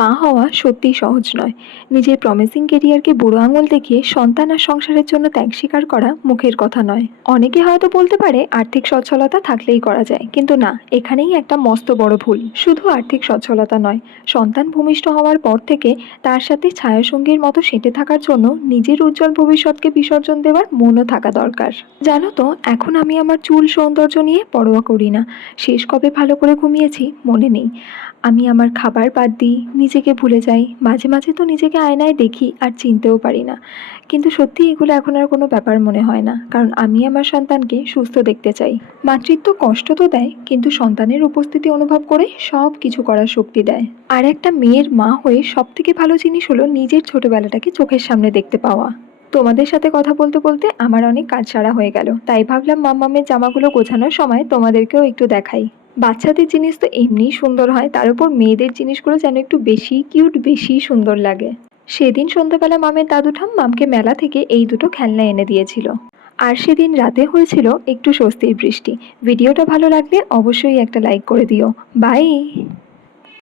মা হওয়া সত্যিই সহজ নয়। নিজের প্রমিসিং কেরিয়ারকে বুড়ো আঙুল দেখিয়ে সন্তান আর সংসারের জন্য ত্যাগ স্বীকার করা মুখের কথা নয়। অনেকে হয়তো বলতে পারে আর্থিক সচ্ছলতা থাকলেই করা যায়, কিন্তু না, এখানেই একটা মস্ত বড় ভুল। শুধু আর্থিক সচ্ছলতা নয়, সন্তান ভূমিষ্ঠ হওয়ার পর থেকে তার সাথে ছায়াসঙ্গীর মতো সেঁটে থাকার জন্য নিজের উজ্জ্বল ভবিষ্যৎকে বিসর্জন দেওয়ার মনও থাকা দরকার। জানো তো, এখন আমি আমার চুল সৌন্দর্য নিয়ে পরোয়া করি না। শেষ কবে ভালো করে ঘুমিয়েছি মনে নেই। আমি আমার খাবার বাদ দিই, নিজেকে ভুলে যাই, মাঝে মাঝে তো নিজেকে আয়নায় দেখি আর চিনতেও পারি না। কিন্তু সত্যি এগুলো এখন আর কোনো ব্যাপার মনে হয় না, কারণ আমি আমার সন্তানকে সুস্থ দেখতে চাই। মাতৃত্ব কষ্ট তো দেয়, কিন্তু সন্তানের উপস্থিতি অনুভব করে সব কিছু করার শক্তি দেয়। আর একটা মেয়ের মা হয়ে সব থেকে ভালো জিনিস হলো নিজের ছোটবেলাটাকে চোখের সামনে দেখতে পাওয়া। তোমাদের সাথে কথা বলতে বলতে আমার অনেক কাজ সারা হয়ে গেল, তাই ভাবলাম মাম্মামের জামাগুলো গোছানোর সময় তোমাদেরকেও একটু দেখাই। বাচ্চাদের জিনিস তো এমনিই সুন্দর হয়, তার উপর মেয়েদের জিনিসগুলো যেন একটু বেশি কিউট, বেশি সুন্দর লাগে। সেদিন সন্ধ্যাবেলা মামের দাদু ঠাম মামকে মেলা থেকে এই দুটো খেলনা এনে দিয়েছিল। আর সেদিন রাতে হয়েছিল একটু স্বস্তির বৃষ্টি। ভিডিওটা ভালো লাগলে অবশ্যই একটা লাইক করে দিও। বাই।